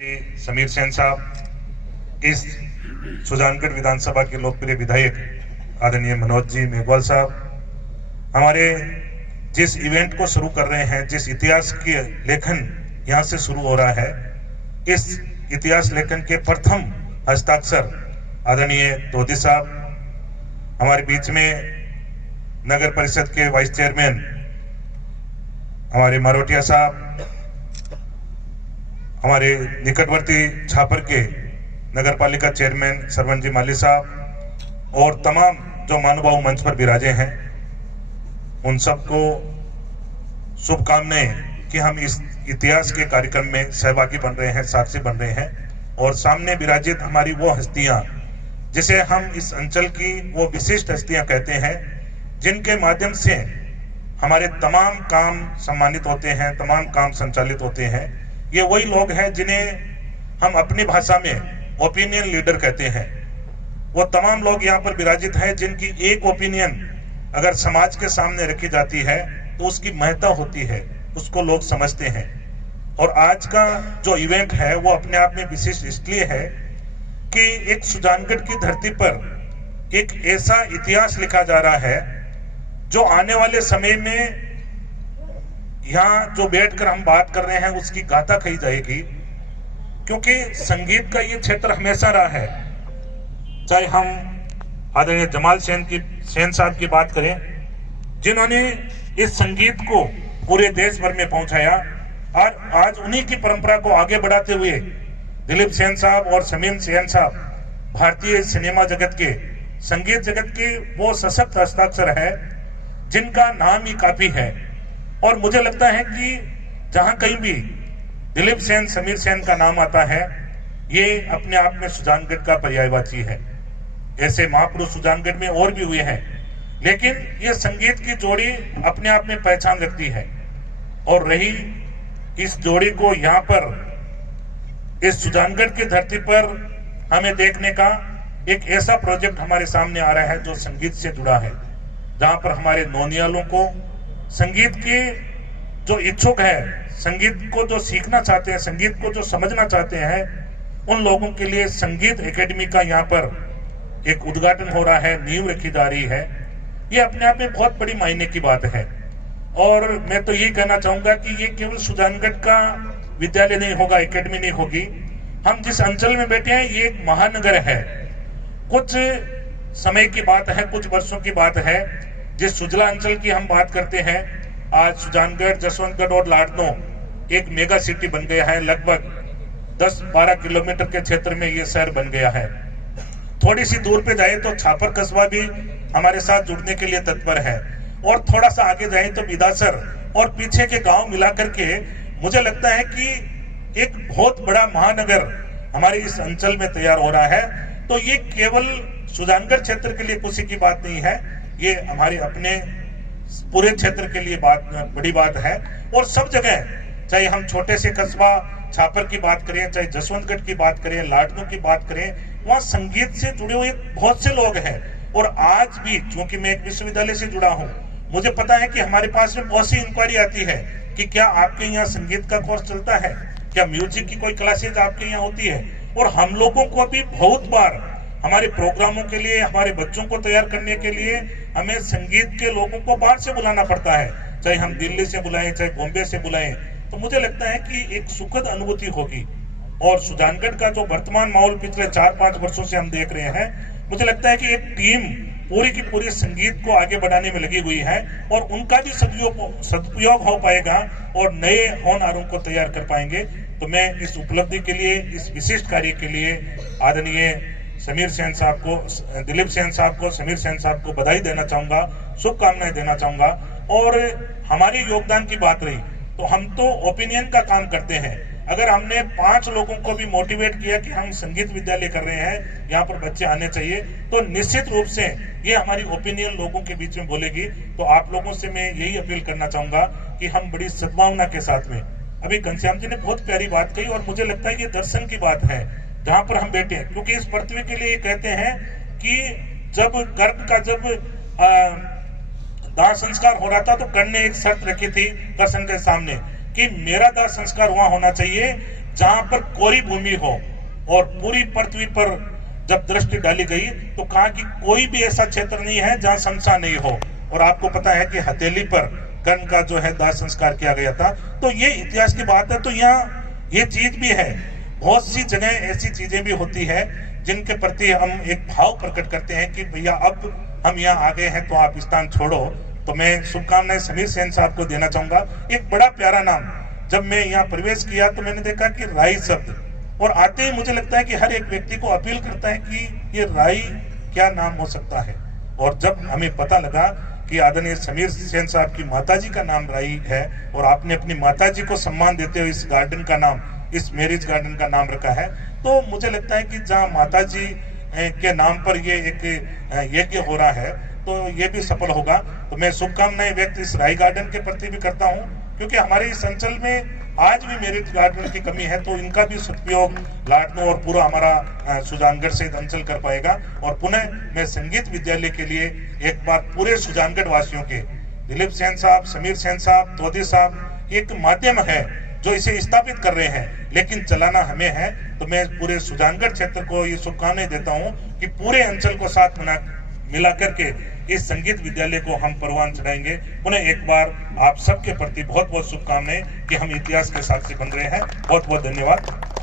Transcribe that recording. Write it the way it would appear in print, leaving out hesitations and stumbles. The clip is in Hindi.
जी समीर सेन साहब, इस सुजानगढ़ विधानसभा के लोकप्रिय विधायक आदरणीय मनोज जी मेघवाल साहब, हमारे जिस इवेंट को शुरू कर रहे हैं, जिस इतिहास के लेखन यहाँ से शुरू हो रहा है, इस इतिहास लेखन के प्रथम हस्ताक्षर आदरणीय तोदी साहब, हमारे बीच में नगर परिषद के वाइस चेयरमैन हमारे मारोटिया साहब, हमारे निकटवर्ती छापर के नगर पालिका चेयरमैन सरवन जी माली साहब और तमाम जो महानुभाव मंच पर विराजे हैं, उन सबको शुभकामनाएं कि हम इस इतिहास के कार्यक्रम में सहभागी बन रहे हैं, साक्षी बन रहे हैं। और सामने विराजित हमारी वो हस्तियां, जिसे हम इस अंचल की वो विशिष्ट हस्तियां कहते हैं, जिनके माध्यम से हमारे तमाम काम सम्मानित होते हैं, तमाम काम संचालित होते हैं। ये वही लोग हैं जिन्हें हम अपनी भाषा में ओपिनियन लीडर कहते हैं। वो तमाम लोग यहाँ पर विराजित हैं जिनकी एक ओपिनियन अगर समाज के सामने रखी जाती है तो उसकी महत्ता होती है, उसको लोग समझते हैं। और आज का जो इवेंट है वो अपने आप में विशिष्ट इसलिए है कि एक सुजानगढ़ की धरती पर एक ऐसा इतिहास लिखा जा रहा है जो आने वाले समय में यहाँ जो बैठकर हम बात कर रहे हैं उसकी गाथा कही जाएगी। क्योंकि संगीत का ये क्षेत्र हमेशा रहा है, चाहे हम आदरणीय जमाल सेन साहब की बात करें, जिन्होंने इस संगीत को पूरे देश भर में पहुंचाया, और आज उन्हीं की परंपरा को आगे बढ़ाते हुए दिलीप सेन साहब और समीर सेन साहब भारतीय सिनेमा जगत के, संगीत जगत के वो सशक्त हस्ताक्षर है जिनका नाम ही काफी है। और मुझे लगता है कि जहां कहीं भी दिलीप सेन, समीर सेन का नाम आता है, ये अपने आप में सुजानगढ़ का पर्यायवाची है। ऐसे महापुरुष सुजानगढ़ में और भी हुए हैं, लेकिन ये संगीत की जोड़ी अपने आप में पहचान रखती है। और रही इस जोड़ी को यहाँ पर इस सुजानगढ़ की धरती पर हमें देखने का एक ऐसा प्रोजेक्ट हमारे सामने आ रहा है जो संगीत से जुड़ा है, जहां पर हमारे नौनियालों को संगीत की जो इच्छुक है, संगीत को जो सीखना चाहते हैं, संगीत को जो समझना चाहते हैं, उन लोगों के लिए संगीत एकेडमी का यहाँ पर एक उद्घाटन हो रहा है, नींव रखी जा रही है। ये अपने आप में बहुत बड़ी मायने की बात है। और मैं तो ये कहना चाहूंगा कि ये केवल सुजानगढ़ का विद्यालय नहीं होगा, एकेडमी नहीं होगी। हम जिस अंचल में बैठे हैं ये एक महानगर है। कुछ समय की बात है, कुछ वर्षों की बात है, जिस सुजला अंचल की हम बात करते हैं, आज सुजानगढ़, जसवंतगढ़ और लाडनो एक मेगा सिटी बन गया है। लगभग 10-12 किलोमीटर के क्षेत्र में ये शहर बन गया है। थोड़ी सी दूर पे जाए तो छापर कस्बा भी हमारे साथ जुड़ने के लिए तत्पर है, और थोड़ा सा आगे जाए तो बिदासर और पीछे के गांव मिलाकर के मुझे लगता है कि एक बहुत बड़ा महानगर हमारे इस अंचल में तैयार हो रहा है। तो ये केवल सुजानगढ़ क्षेत्र के लिए खुशी की बात नहीं है, ये हमारे अपने पूरे क्षेत्र के लिए बड़ी बात है। और सब जगह, चाहे हम छोटे से कस्बा छापर की बात करें, चाहे जसवंतगढ़ की बात करें, लाडनू की बात करें, वहाँ संगीत से जुड़े हुए बहुत से लोग हैं। और आज भी चूंकि मैं एक विश्वविद्यालय से जुड़ा हूँ, मुझे पता है कि हमारे पास में बहुत सी इंक्वायरी आती है कि क्या आपके यहाँ संगीत का कोर्स चलता है, क्या म्यूजिक की कोई क्लासेज आपके यहाँ होती है। और हम लोगों को भी बहुत बार हमारे प्रोग्रामों के लिए, हमारे बच्चों को तैयार करने के लिए हमें संगीत के लोगों को बाहर से बुलाना पड़ता है, चाहे हम दिल्ली से बुलाएं, चाहे बॉम्बे से बुलाएं। तो मुझे लगता है कि एक सुखद अनुभूति होगी। और सुजानगढ़ का जो वर्तमान माहौल पिछले 4-5 वर्षों से हम देख रहे हैं, मुझे लगता है कि एक टीम पूरी की पूरी संगीत को आगे बढ़ाने में लगी हुई है, और उनका भी सदुपयोग हो पाएगा और नए होनहारों को तैयार कर पाएंगे। तो मैं इस उपलब्धि के लिए, इस विशिष्ट कार्य के लिए आदरणीय समीर सेन साहब को, दिलीप सेन साहब को, समीर सेन साहब को बधाई देना चाहूंगा, शुभकामनाएं देना चाहूंगा। और हमारे योगदान की बात रही तो हम तो ओपिनियन का काम करते हैं। अगर हमने 5 लोगों को भी मोटिवेट किया कि हम संगीत विद्यालय कर रहे हैं, यहाँ पर बच्चे आने चाहिए, तो निश्चित रूप से ये हमारी ओपिनियन लोगों के बीच में बोलेगी। तो आप लोगों से मैं यही अपील करना चाहूंगा कि हम बड़ी सद्भावना के साथ में, अभी घनश्याम जी ने बहुत प्यारी बात कही, और मुझे लगता है ये दर्शन की बात है जहां पर हम बैठे हैं। क्योंकि इस पृथ्वी के लिए कहते हैं कि जब गर्भ का दाह संस्कार हो रहा था तो कर्ण ने एक शर्त रखी थी कृष्ण के सामने कि मेरा दाह संस्कार वहां होना चाहिए जहां पर कोरी भूमि हो, और पूरी पृथ्वी पर जब दृष्टि डाली गई तो कहा कि कोई भी ऐसा क्षेत्र नहीं है जहां शमशान नहीं हो। और आपको पता है कि हथेली पर कर्ण का जो है दाह संस्कार किया गया था। तो ये इतिहास की बात है। तो यहाँ ये चीज भी है, बहुत सी जगह ऐसी चीजें भी होती है जिनके प्रति हम एक भाव प्रकट करते हैं कि भैया अब हम यहाँ आ गए हैं तो आप स्थान छोड़ो। तो मैं शुभकामनाएं समीर सेन साहब को देना चाहूंगा। एक बड़ा प्यारा नाम, जब मैं यहाँ प्रवेश किया तो मैंने देखा कि राई शब्द, और आते ही मुझे लगता है कि हर एक व्यक्ति को अपील करता है कि ये राई क्या नाम हो सकता है। और जब हमें पता लगा कि आदरणीय समीर सेन साहब की माताजी का नाम राई है और आपने अपनी माताजी को सम्मान देते हुए इस गार्डन का नाम, इस मैरिज गार्डन का नाम रखा है, तो मुझे लगता है कि जहाँ माताजी के नाम पर ये एक यज्ञ हो रहा है तो ये भी सफल होगा। तो मैं शुभकामनाएं व्यक्त इस राई गार्डन के प्रति भी करता हूँ, क्योंकि हमारे इस अंचल में आज भी मैरिज गार्डन की कमी है, तो इनका भी सदुपयोग लाडनू और पूरा हमारा सुजानगढ़ से अंचल कर पाएगा। और पुनः मैं संगीत विद्यालय के लिए एक बार पूरे सुजानगढ़ वासियों के, दिलीप सेन साहब, समीर सेन साहब, तोदी साहब, एक माध्यम है जो इसे स्थापित कर रहे हैं, लेकिन चलाना हमें है। तो मैं पूरे सुजानगढ़ क्षेत्र को ये शुभकामनाएं देता हूँ कि पूरे अंचल को साथ मिला करके इस संगीत विद्यालय को हम परवान चढ़ाएंगे। पुनः एक बार आप सबके प्रति बहुत बहुत शुभकामनाएं कि हम इतिहास के साक्षी बन रहे हैं। बहुत बहुत धन्यवाद।